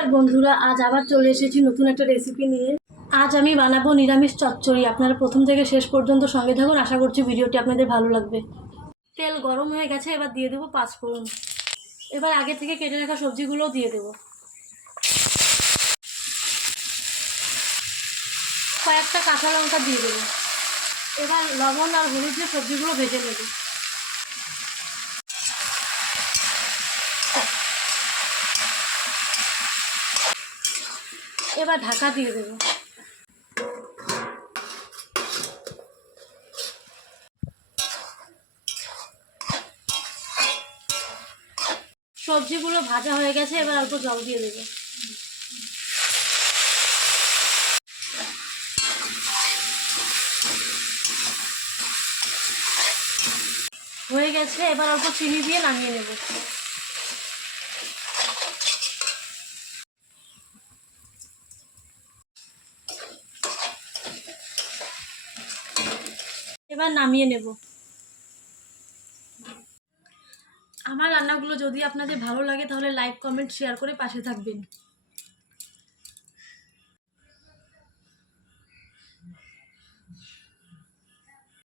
আর বন্ধুরা, আজ আবার চলে এসেছি নতুন একটা রেসিপি নিয়ে। আজ আমি বানাবো নিরামিষ চচ্চড়ি। আপনারা প্রথম থেকে শেষ পর্যন্ত সঙ্গে থাকুন, আশা করছি ভিডিওটি আপনাদের ভালো লাগবে। তেল গরম হয়ে গেছে, এবার দিয়ে দেবো পাঁচফোড়ন। এবার আগে থেকে কেটে রাখা সবজিগুলোও দিয়ে দেবো। কয়েকটা কাঁচা লঙ্কা দিয়ে দেবো। এবার লবণ আর হলুদ দিয়ে সবজিগুলো ভেজে নেব। এবার ঢাকা দিয়ে দেবো। সবজিগুলো ভাজা হয়ে গেছে, এবার অল্প জল দিয়ে দেবো। হয়ে গেছে, এবার অল্প চিনি দিয়ে নামিয়ে নেব। এবার নামিয়ে নেব। আমার রান্নাগুলো যদি আপনাদের ভালো লাগে তাহলে লাইক, কমেন্ট, শেয়ার করে পাশে থাকবেন।